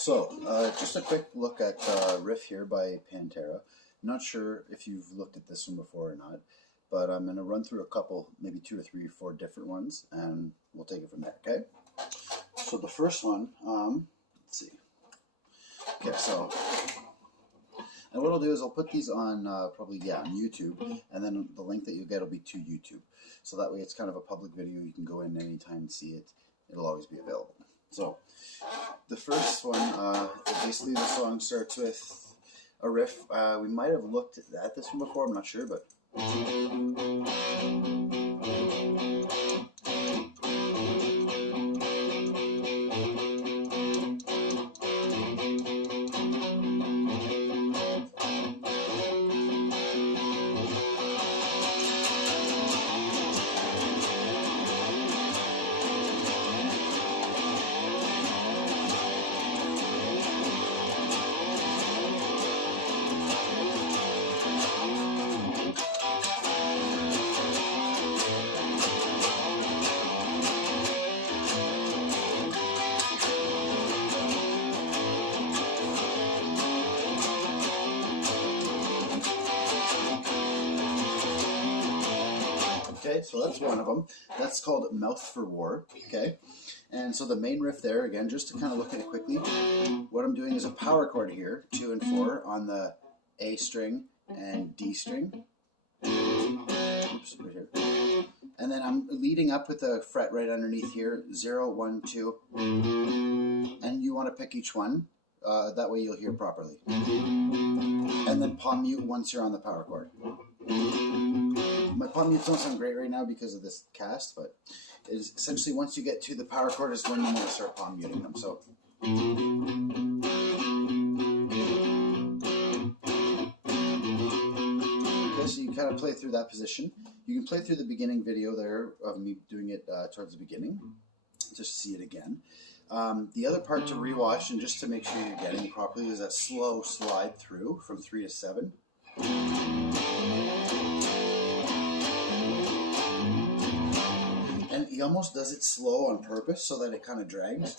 So, just a quick look at Riff here by Pantera. Not sure if you've looked at this one before or not, but I'm going to run through a couple, maybe 2 or 3 or 4 different ones, and we'll take it from there, okay? So the first one, let's see. Okay, so, and what I'll do is I'll put these on probably, on YouTube, and then the link that you'll get will be to YouTube. So that way it's kind of a public video. You can go in anytime and see it. It'll always be available. So, the first one, basically the song starts with a riff. We might have looked at this one before, I'm not sure, but... Okay, so that's one of them. That's called Mouth for War, okay? And so the main riff there, again, just to kind of look at it quickly, what I'm doing is a power chord here, 2 and 4, on the A string and D string. Oops, right here. And then I'm leading up with a fret right underneath here, 0, 1, 2. And you want to pick each one, that way you'll hear properly. And then palm mute once you're on the power chord. My palm mutes don't sound great right now because of this cast, but it's essentially once you get to the power chord is when you want to start palm muting them. So, okay, so you kind of play through that position. You can play through the beginning video there of me doing it towards the beginning, just to see it again. The other part to rewatch and just to make sure you're getting it properly is that slow slide through from 3 to 7. And he almost does it slow on purpose so that it kind of drags.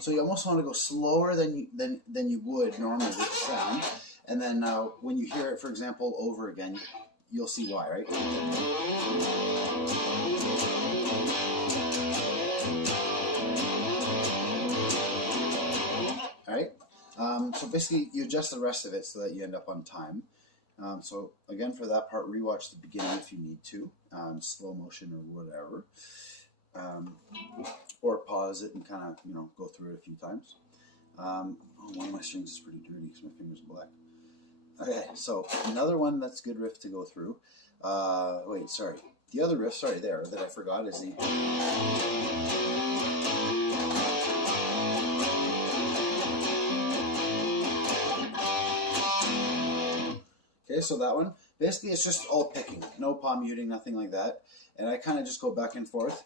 So you almost want to go slower than you would normally with the sound. And then when you hear it, for example, over again, you'll see why, right? Alright, so basically you adjust the rest of it so that you end up on time. So again, for that part, rewatch the beginning if you need to, slow motion or whatever, or pause it and kind of go through it a few times. One of my strings is pretty dirty because my fingers are black. Okay, so another one that's good riff to go through. Wait, sorry, the other riff, there that I forgot is the. Okay, so that one, basically it's just all picking, no palm muting, nothing like that. And I kind of just go back and forth.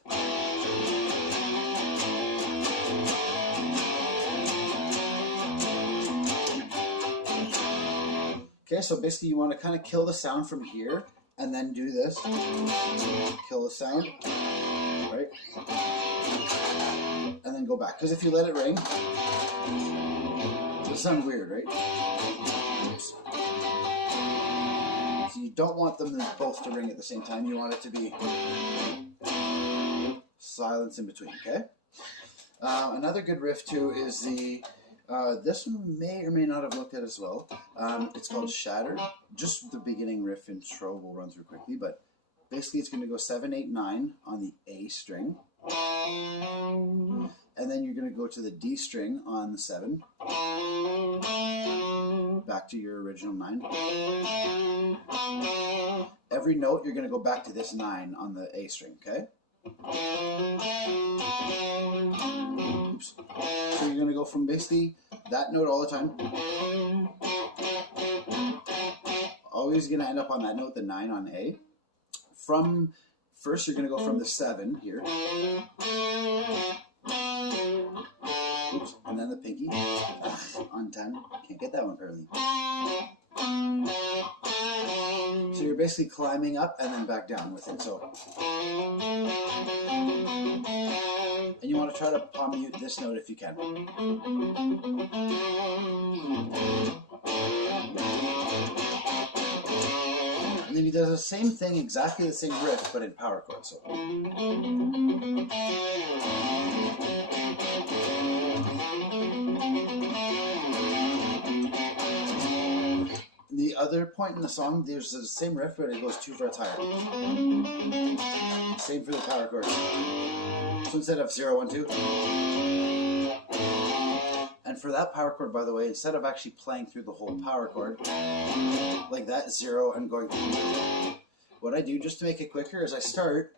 Okay, so basically you want to kind of kill the sound from here and then do this. Kill the sound, right? And then go back, because if you let it ring, it'll sound weird, right? Oops. You don't want them both to ring at the same time. You want it to be silence in between, okay? Another good riff, too, is the... this one we may or may not have looked at as well. It's called Shattered. Just the beginning riff intro we'll run through quickly, but basically it's going to go 7, 8, 9 on the A string. And then you're going to go to the D string on the 7. Back to your original 9. Every note you're going to go back to this 9 on the A string, okay? Oops. So you're going to go from basically that note all the time. Always going to end up on that note, the 9 on A. From first you're going to go from the 7 here. Oops, and then the pinky on 10. Can't get that one apparently. So you're basically climbing up and then back down with it. So, and you want to try to palm mute this note if you can. And then he does the same thing, exactly the same riff, but in power chords. So. The other point in the song, there's the same riff, but it goes 2 frets higher. Same for the power chords. So instead of 0, 1, 2. And for that power chord, by the way, instead of actually playing through the whole power chord, like that, 0, and going, what I do just to make it quicker is I start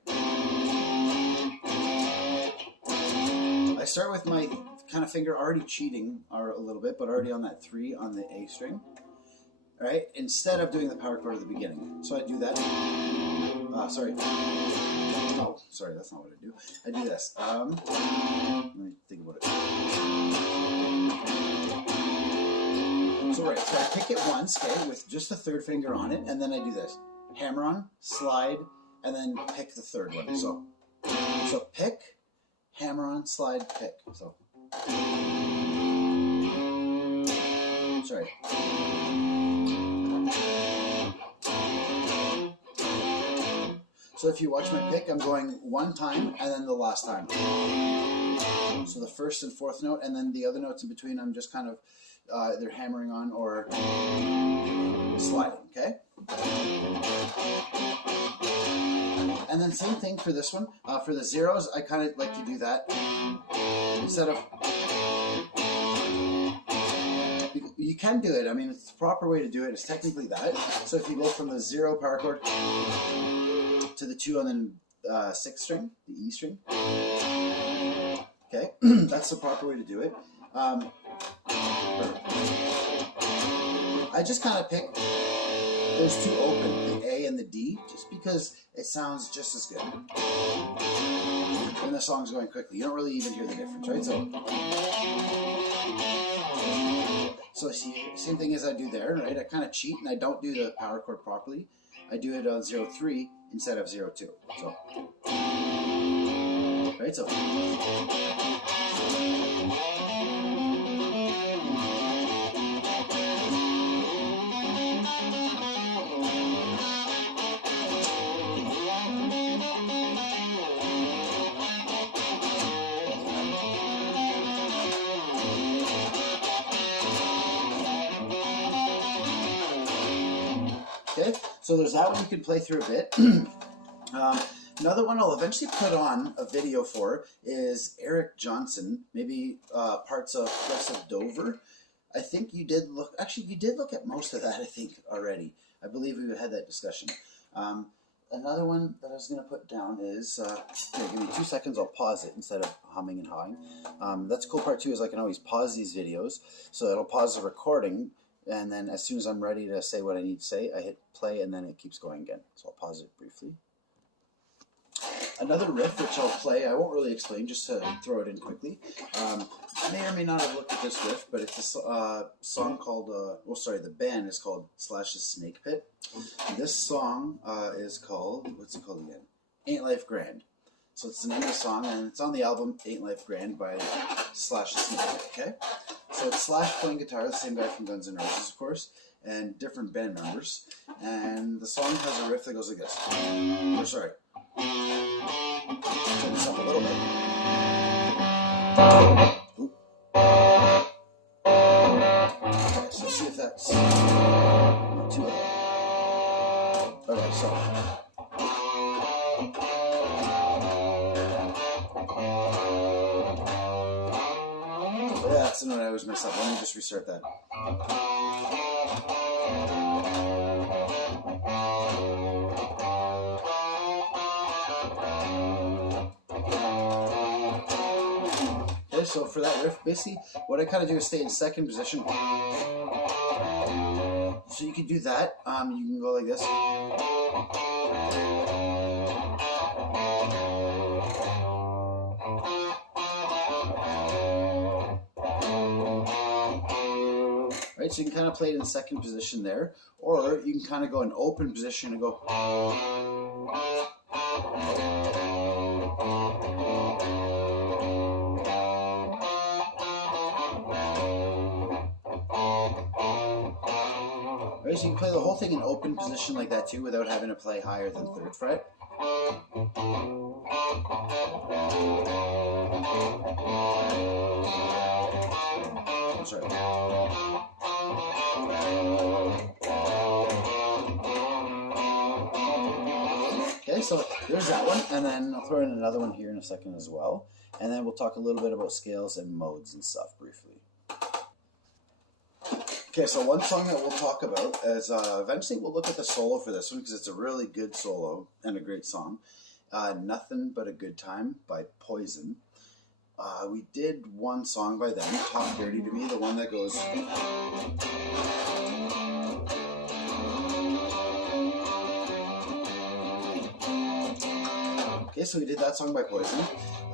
with my kind of finger already cheating a little bit, but already on that 3 on the A string. Right? Instead of doing the power chord at the beginning. So I do that. Sorry. Oh, sorry, that's not what I do. I do this. Let me think about it. So right, so I pick it once, okay, with just the 3rd finger on it, and then I do this. Hammer on, slide, and then pick the 3rd one. So pick, hammer on, slide, pick. So sorry. So if you watch my pick, I'm going 1 time and then the last time. So the 1st and 4th note, and then the other notes in between, I'm just kind of either hammering on or sliding, okay? And then same thing for this one. For the zeros, I kind of like to do that. Instead of... You can do it. I mean, it's the proper way to do it is technically that. So if you go from the 0 power chord to the 2 and then 6th string, the E string. Okay, that's the proper way to do it. I just kind of pick those 2 open, the A and the D, just because it sounds just as good. And the song's going quickly. You don't really even hear the difference, right? So see, same thing as I do there, right? I kind of cheat and I don't do the power chord properly. I do it on 0-3 instead of 0-2. So, right? So. Okay, so there's that one you can play through a bit. Another one I'll eventually put on a video for is Eric Johnson, maybe parts of Cliffs of Dover. I think you did look, actually you did look at most of that, I think, already. I believe we had that discussion. Another one that I was going to put down is, here, give me 2 seconds, I'll pause it instead of humming and hawing. That's cool part too, is I can always pause these videos, so it'll pause the recording, and then as soon as I'm ready to say what I need to say, I hit play and then it keeps going again. So I'll pause it briefly. Another riff which I'll play, I won't really explain, just to throw it in quickly. I may or may not have looked at this riff, but it's a song called, the band is called Slash's Snake Pit. This song is called, what's it called again? Ain't Life Grand. So it's the name of the song, and it's on the album Ain't Life Grand by Slash's Snake Pit, okay? So it's Slash playing guitar, the same guy from Guns N' Roses, of course, and different band members. And the song has a riff that goes like this. Oh, sorry. Turn this up a little bit. Oop. Okay, so see if that's not too loud. Okay, so. Yeah, that's the note I always mess up. Let me just restart that. Okay, so for that riff, basically, what I kind of do is stay in second position. So you can do that. You can go like this. Right, so you can kind of play it in second position there, or you can kind of go in open position and go. Right, so you can play the whole thing in open position like that too without having to play higher than 3rd fret. I'm sorry. Okay, so there's that one, and then I'll throw in another one here in a second as well, and then we'll talk a little bit about scales and modes and stuff briefly. Okay, so one song that we'll talk about is, eventually we'll look at the solo for this one because it's a really good solo and a great song. Nothing But a Good Time by Poison. We did one song by them, Talk Dirty to Me, the one that goes... Okay, so we did that song by Poison.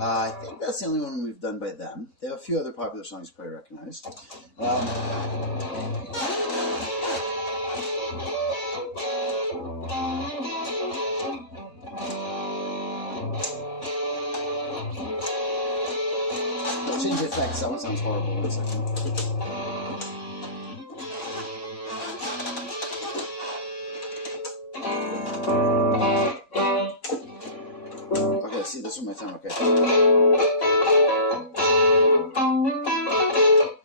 I think that's the only one we've done by them. They have a few other popular songs you probably recognize. I'll change the effects. That one sounds horrible. 1 second. See, this one might sound okay.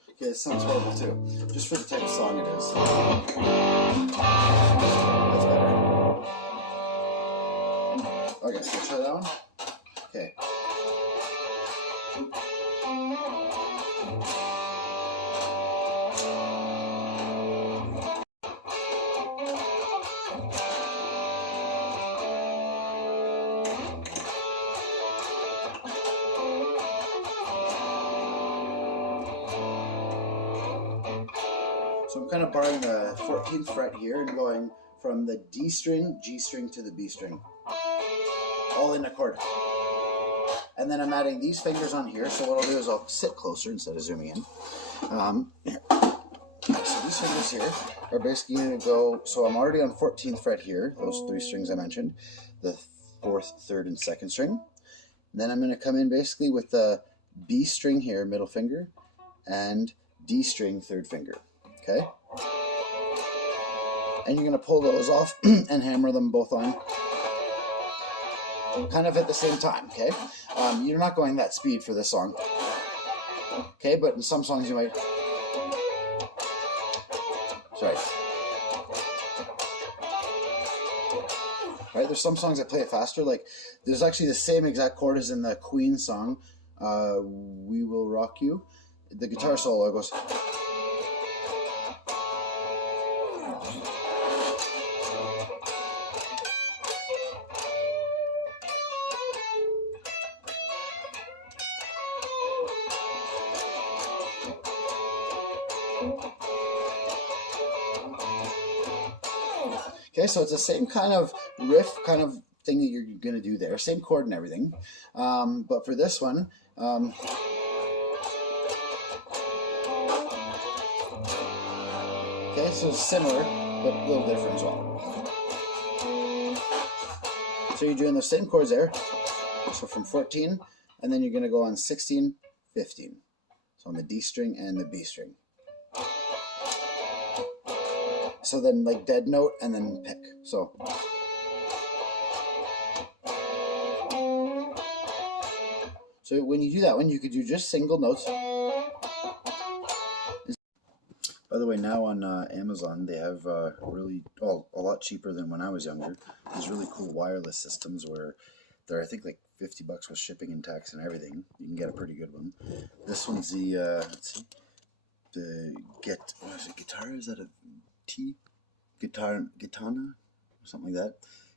Okay, it sounds horrible too. Just for the type of song it is. That's better. Okay, so try that one. Okay. So I'm kind of borrowing the 14th fret here and going from the D string, G string to the B string. All in a chord. And then I'm adding these fingers on here, so what I'll do is I'll sit closer instead of zooming in. Here. So these fingers here are basically going to go, so I'm already on 14th fret here, those 3 strings I mentioned, the 4th, 3rd, and 2nd string. And then I'm going to come in basically with the B string here, middle finger, and D string, 3rd finger. Okay? And you're going to pull those off and hammer them both on kind of at the same time, okay? You're not going that speed for this song. Okay, but in some songs you might... Sorry. Right, there's some songs that play it faster, like there's actually the same exact chord as in the Queen song, We Will Rock You. The guitar solo goes... Okay, so it's the same kind of riff kind of thing that you're going to do there. Same chord and everything. But for this one, okay, so it's similar, but a little different as well. So you're doing the same chords there. So from 14, and then you're going to go on 16, 15. So on the D string and the B string. So then like dead note and then pick. So when you do that one, you could do just single notes. By the way, now on Amazon they have really a lot cheaper than when I was younger. These really cool wireless systems where they're I think like $50 with shipping and tax and everything. You can get a pretty good one. This one's the let's see, the what is it? Guitar? Is that a T? Gitana or something like that.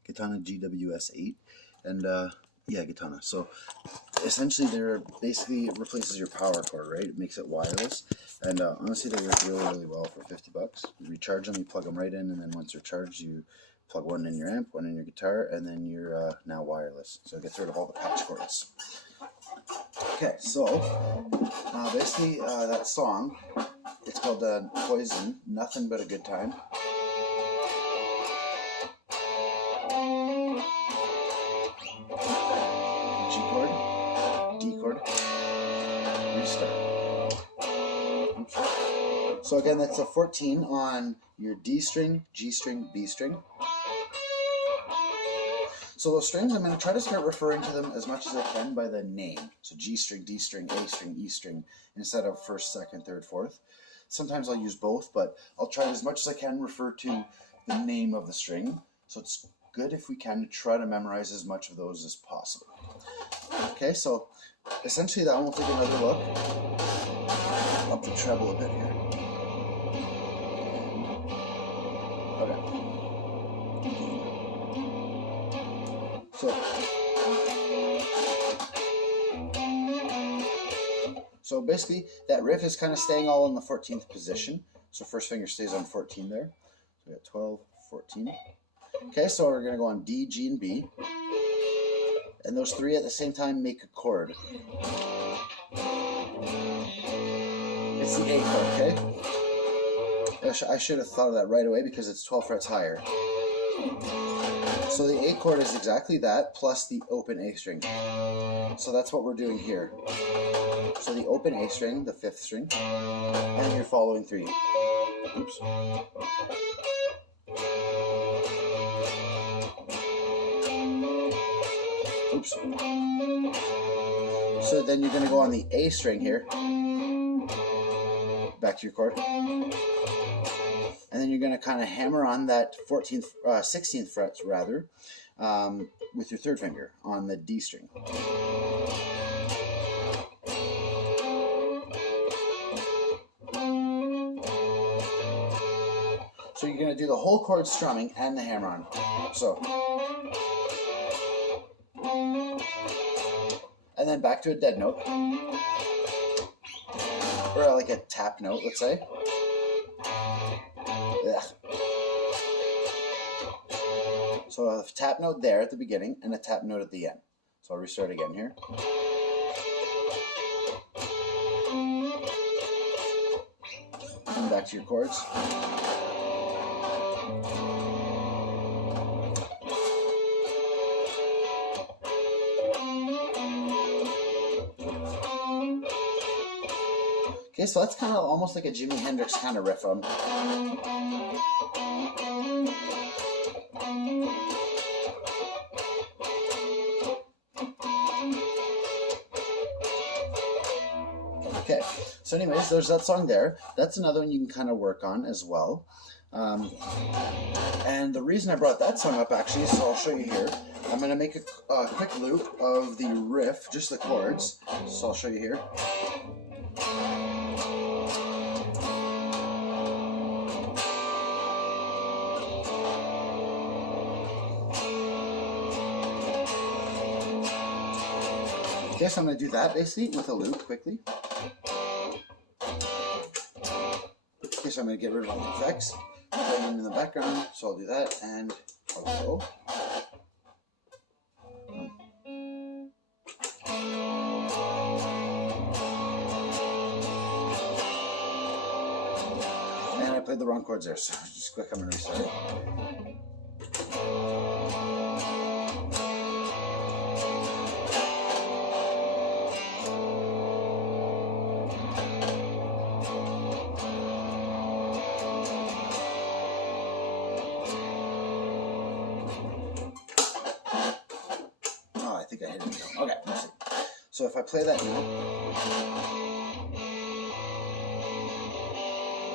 Gitana GWS8, and yeah, Gitana. So essentially, they're basically replaces your power cord, right? It makes it wireless, and honestly, they work really, really well for $50. You recharge them, you plug them right in, and then once they're charged, you plug one in your amp, one in your guitar, and then you're now wireless. So it gets rid of all the patch cords. Okay, so basically that song, it's called Poison, Nothing But a Good Time. G chord, D chord, restart. Oops. So again, that's a 14 on your D string, G string, B string. So those strings, I'm going to try to start referring to them as much as I can by the name. So G string, D string, A string, E string, instead of first, second, third, fourth. Sometimes I'll use both, but I'll try as much as I can refer to the name of the string. So it's good if we can try to memorize as much of those as possible. Okay, so essentially that one will take another look. Up the treble a bit here. Okay. So basically that riff is kind of staying all in the 14th position. So first finger stays on 14 there. So we got 12, 14. Okay, so we're going to go on D, G, and B. And those three at the same time make a chord. It's the A chord, okay? I should have thought of that right away because it's 12 frets higher. So the A chord is exactly that, plus the open A string. So that's what we're doing here. So the open A string, the 5th string, and your following three. Oops. Oops. So then you're going to go on the A string here, back to your chord, and then you're going to kind of hammer on that 16th fret rather, with your third finger on the D string. So you're going to do the whole chord strumming and the hammer on. So, and then back to a dead note, or like a tap note, let's say. Ugh. So a tap note there at the beginning and a tap note at the end. So I'll restart again here. And back to your chords. Okay, so that's kind of almost like a Jimi Hendrix kind of riff. Okay, so anyways, there's that song there. That's another one you can kind of work on as well. And the reason I brought that song up actually, so I'll show you here. I'm going to make a quick loop of the riff, just the chords. So I'll show you here. Okay, so I'm going to do that basically with a loop quickly. Okay, so I'm going to get rid of all the effects, play them in the background, so I'll do that, and I'll go. And I played the wrong chords there, so just quick, I'm going to restart it. I think I hit it. Okay, let's see. So if I play that now.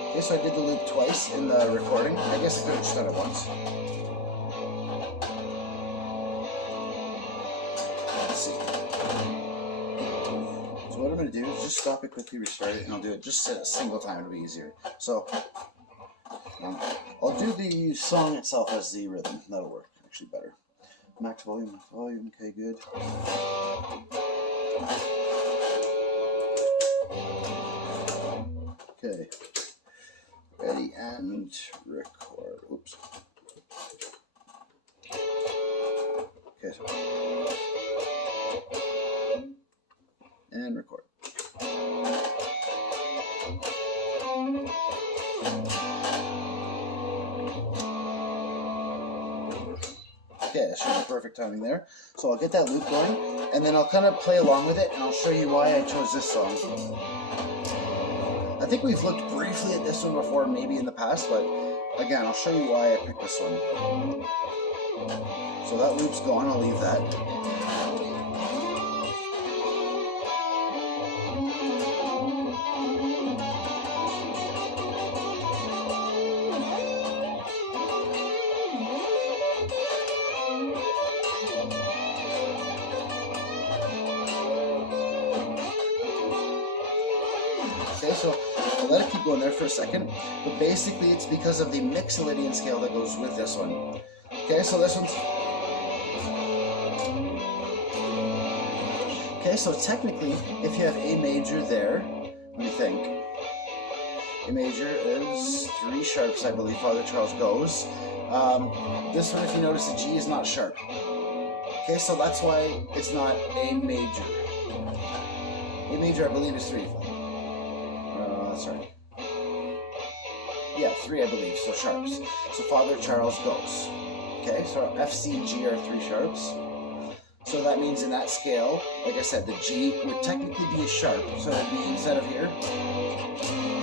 Okay, so I did the loop twice in the recording. I guess I could have just done it once. Let's see. So what I'm going to do is just stop it quickly, restart it, and I'll do it just a single time. It'll be easier. So I'll do the song itself as the rhythm. That'll work actually better. Max volume, okay, good. Okay, ready and record. Oops. Okay, and record. Okay, that should be perfect timing there. So I'll get that loop going, and then I'll kind of play along with it, and I'll show you why I chose this song. I think we've looked briefly at this one before, maybe in the past, but again, I'll show you why I picked this one. So that loop's gone, I'll leave that. Okay, so I'll let it keep going there for a second, but basically it's because of the Mixlydian scale that goes with this one. Okay, so this one's... Okay, so technically, if you have A major there, let me think. A major is 3 sharps, I believe, Father Charles goes. This one, if you notice, the G is not sharp. Okay, so that's why it's not A major. A major, I believe, is 3. That's right. Yeah, 3, I believe, so sharps. So Father Charles goes. Okay, so F, C, and G are 3 sharps. So that means in that scale, like I said, the G would technically be a sharp. So it'd be, instead of here,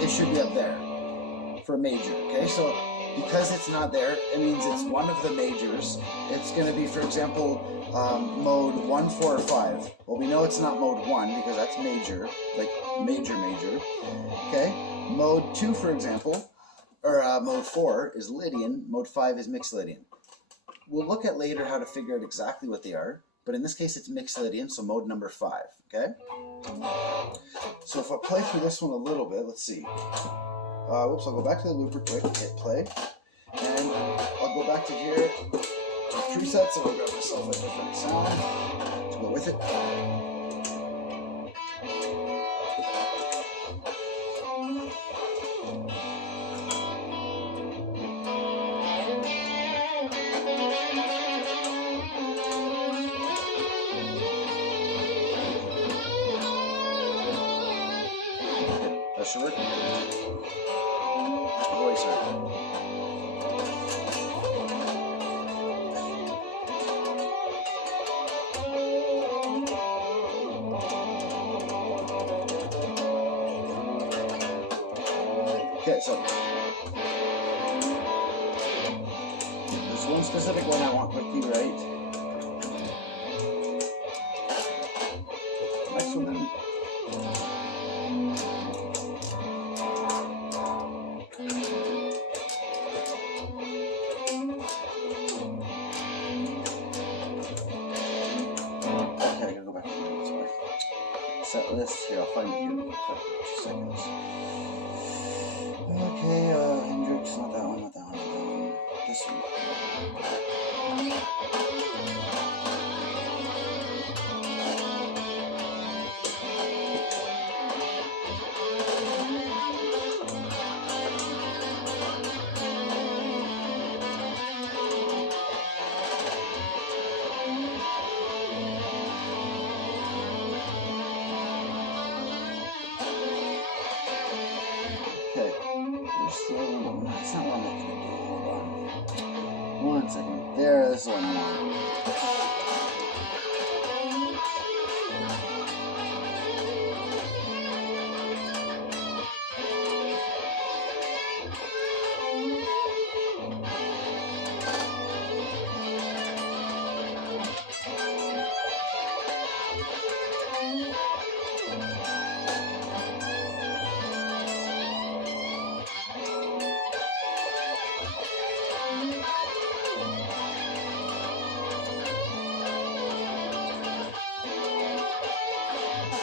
it should be up there for a major. Okay, so because it's not there, it means it's one of the majors. It's going to be, for example, mode 1, 4, or 5. Well, we know it's not mode 1 because that's major, like major. Okay, mode 2, for example, or mode 4 is Lydian, mode 5 is Mixlydian. We'll look at later how to figure out exactly what they are, but in this case it's Mixlydian, so mode number 5, okay? So if I play through this one a little bit, let's see. Whoops, I'll go back to the looper quick, hit play, and I'll go back to here, to presets, and I'll grab myself a different sound to go with it. That should work. Voicer. Okay, so there's one specific one I want quickly, right? Next one then. Set list here, I'll find it here real quick, 2 seconds. Okay, Hendrix, not that one, this one. That's not what I'm looking to do. Hold on. 1 second. There, this is what I want.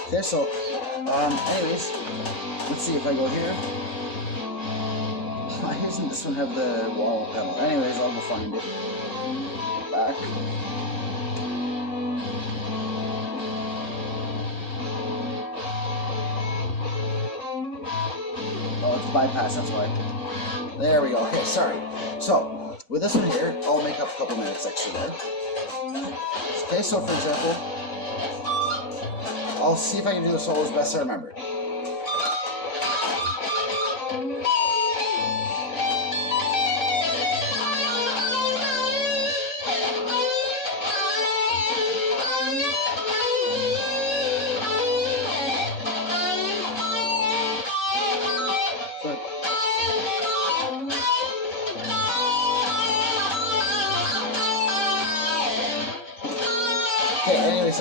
Okay, so, anyways, let's see if I go here. Why doesn't this one have the wall pedal? Anyways, I'll go find it. Back. Oh, it's bypass, that's why. There we go. Okay, sorry. So, with this one here, I'll make up a couple minutes extra there. Okay, so for example, I'll see if I can do the solo as best I remember.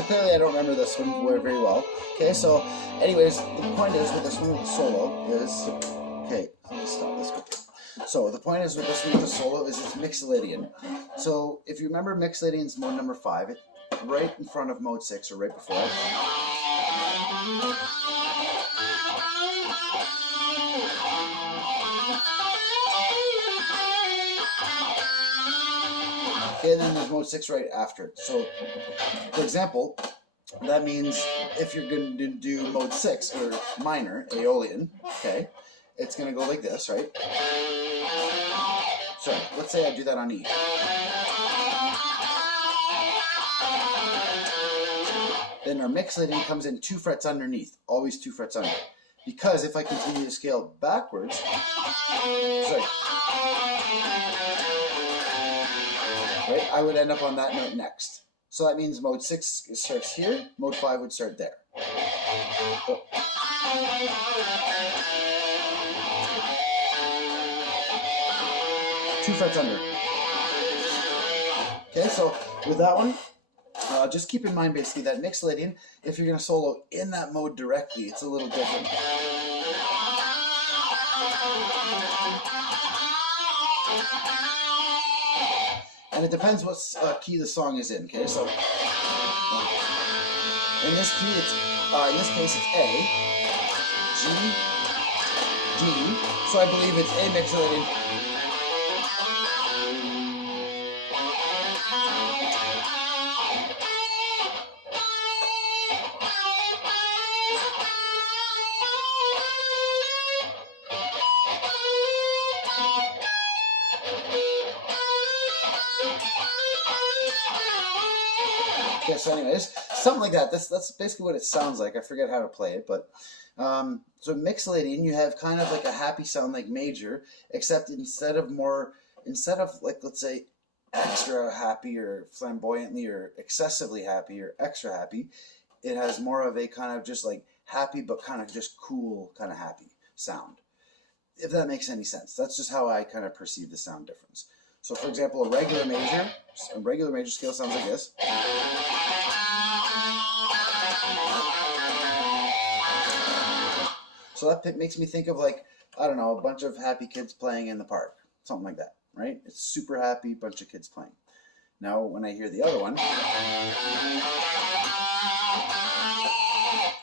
clearly I don't remember this one very well. Okay, so anyways, the point is with this one with the solo is, okay, let me stop this quickly. So the point is with this one with the solo is it's Mixlydian. So if you remember Mixlydian's mode number 5, it's right in front of mode 6 or right before it. Okay, and then there's mode 6 right after. So, for example, that means if you're going to do mode 6 or minor, Aeolian, okay, it's going to go like this, right? So, let's say I do that on E. Then our Mixlydian comes in 2 frets underneath, always 2 frets under. Because if I continue to scale backwards, sorry, right, I would end up on that note next. So that means mode 6 starts here, mode 5 would start there. Oh. 2 frets under. Okay, so with that one, just keep in mind basically that Mixlydian, if you're going to solo in that mode directly, it's a little different. And it depends what key the song is in. Okay, so in this key, in this case, it's A, G, D. So I believe it's A Mixlydian. Okay, so anyways, something like that. That's basically what it sounds like. I forget how to play it, but so Mixlydian, you have kind of like a happy sound like major, except instead of like, let's say, extra happy or flamboyantly or excessively happy or extra happy, it has more of a kind of just like happy but kind of just cool kind of happy sound. If that makes any sense. That's just how I kind of perceive the sound difference. So for example, a regular major scale sounds like this. So that makes me think of, like, I don't know, a bunch of happy kids playing in the park. Something like that, right? It's super happy, bunch of kids playing. Now, when I hear the other one,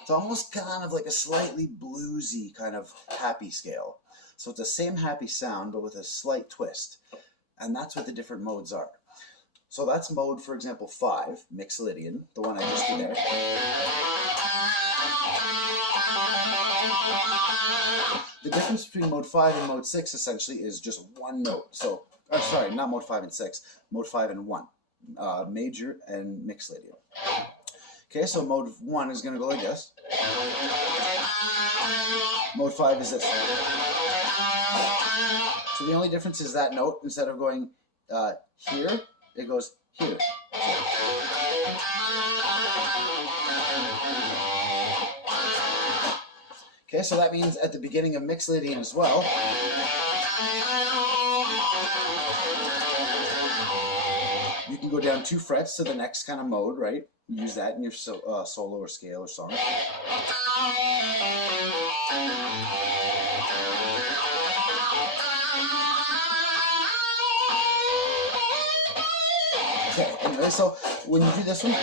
it's almost kind of like a slightly bluesy kind of happy scale. So it's the same happy sound, but with a slight twist. And that's what the different modes are. So that's mode, for example, 5, Mixlydian, the one I just did there. The difference between mode 5 and mode 6 essentially is just one note. So, sorry, not mode 5 and 6, mode 5 and 1, major and Mixlydian. Okay, so mode 1 is going to go like this. Mode 5 is this. So the only difference is that note, instead of going here, it goes here. Okay, so that means at the beginning of Mixlydian as well, you can go down 2 frets to the next kind of mode, right? Use that in your solo or scale or song. Okay, anyway, so when you do this one,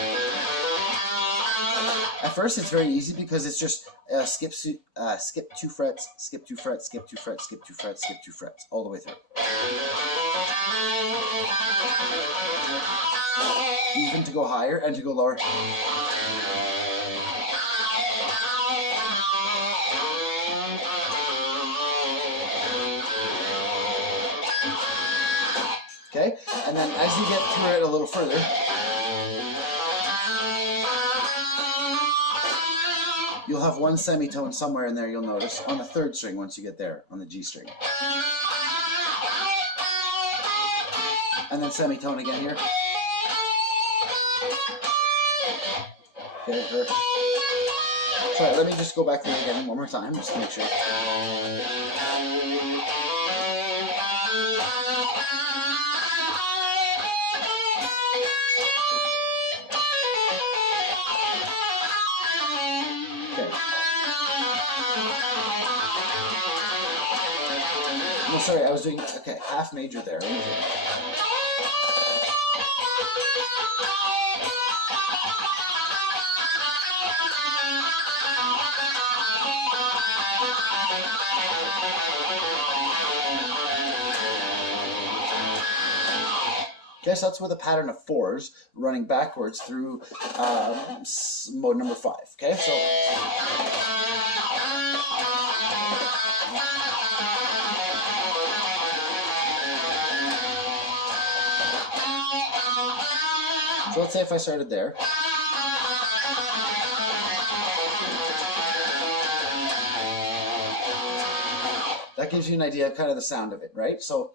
at first it's very easy because it's just skip 2 frets, skip 2 frets, skip 2 frets, skip 2 frets, skip 2 frets, all the way through. Even to go higher and to go lower. Okay, and then as you get through it a little further, you'll have one semitone somewhere in there, you'll notice, on the 3rd string once you get there, on the G string. And then semitone again here. Okay, sorry, let me just go back there again one more time, just to make sure. Okay. No, sorry, I was doing, okay, half major there. Okay, so that's with a pattern of 4s running backwards through mode number 5. Okay, so let's say if I started there. That gives you an idea of kind of the sound of it, right? So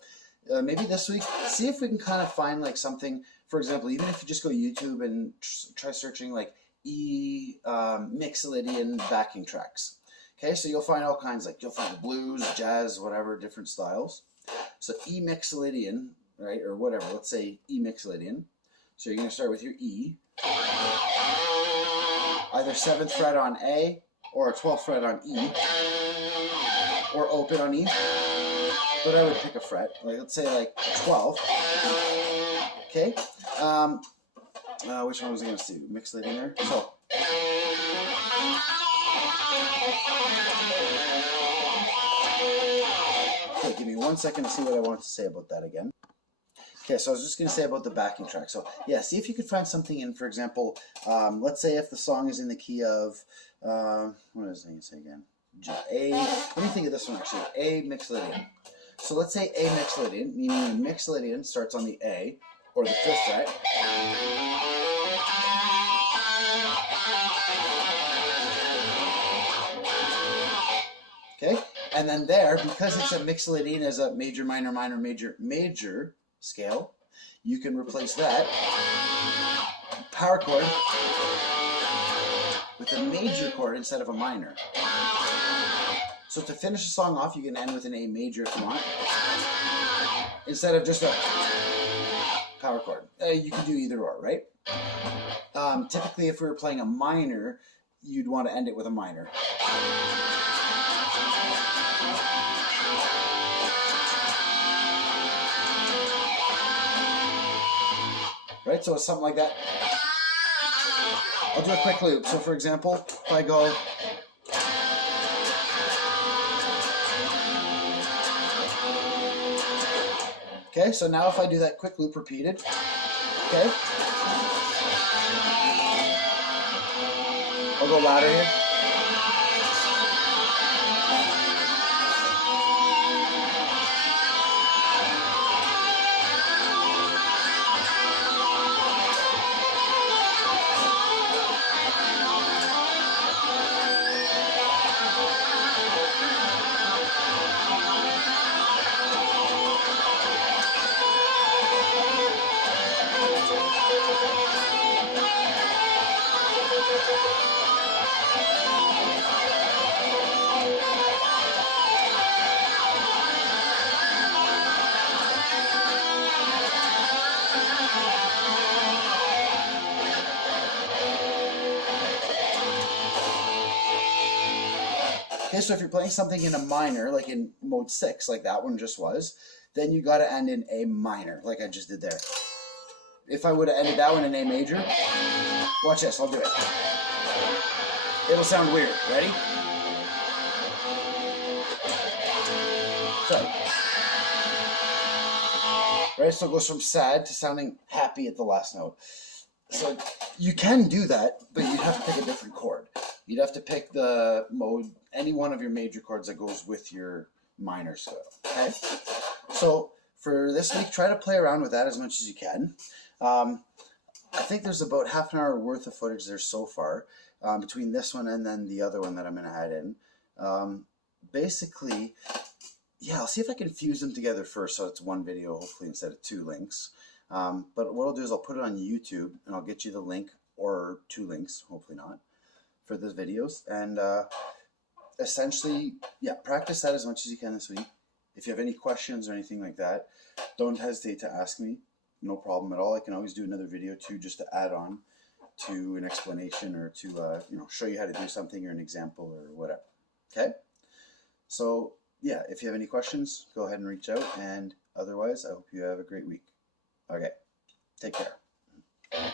maybe this week, see if we can kind of find like something, for example, even if you just go YouTube and try searching like Mixlydian backing tracks. Okay, so you'll find all kinds, like you'll find blues, jazz, whatever, different styles. So Mixlydian, right, or whatever, let's say Mixlydian. So you're going to start with your E, either 7th fret on A or a 12th fret on E, or open on E, but I would pick a fret, like let's say like 12. Okay, which one was I going to do? Mixlydian there. So okay, give me 1 second to see what I want to say about that again. Okay, so I was just going to say about the backing track. So yeah, see if you could find something in, for example, let's say if the song is in the key of, what was I going to say again? A, let me think of this one actually, A Mixlydian. So let's say A Mixlydian, meaning Mixlydian starts on the A, or the 5th fret. Okay, and then there, because it's a Mixlydian as a major, minor, minor, major, major scale, you can replace that power chord with a major chord instead of a minor. So to finish the song off, you can end with an A major if you want, instead of just a power chord. You can do either or, right? Typically, if we were playing a minor, you'd want to end it with a minor. Right, so it's something like that. I'll do a quick loop. So for example, if I go, okay, so now if I do that quick loop repeated, okay, I'll go louder here. Okay, so if you're playing something in a minor, like in mode 6, like that one just was, then you got to end in A minor, like I just did there. If I would have ended that one in A major, watch this, I'll do it. It'll sound weird. Ready? So, right, so it goes from sad to sounding happy at the last note. So you can do that, but you'd have to pick a different chord. You'd have to pick the mode, any one of your major chords that goes with your minor scale. Okay? So for this week, try to play around with that as much as you can. I think there's about half an hour worth of footage there so far, between this one and then the other one that I'm going to add in. Basically, yeah, I'll see if I can fuse them together first so it's one video, hopefully, instead of 2 links. But what I'll do is I'll put it on YouTube, and I'll get you the link, or 2 links, hopefully not, for the videos. And essentially, yeah, practice that as much as you can this week. If you have any questions or anything like that, don't hesitate to ask me. No problem at all. I can always do another video too, just to add on to an explanation or to you know, show you how to do something or an example or whatever. Okay? So yeah, if you have any questions, go ahead and reach out, and otherwise I hope you have a great week. Okay, take care.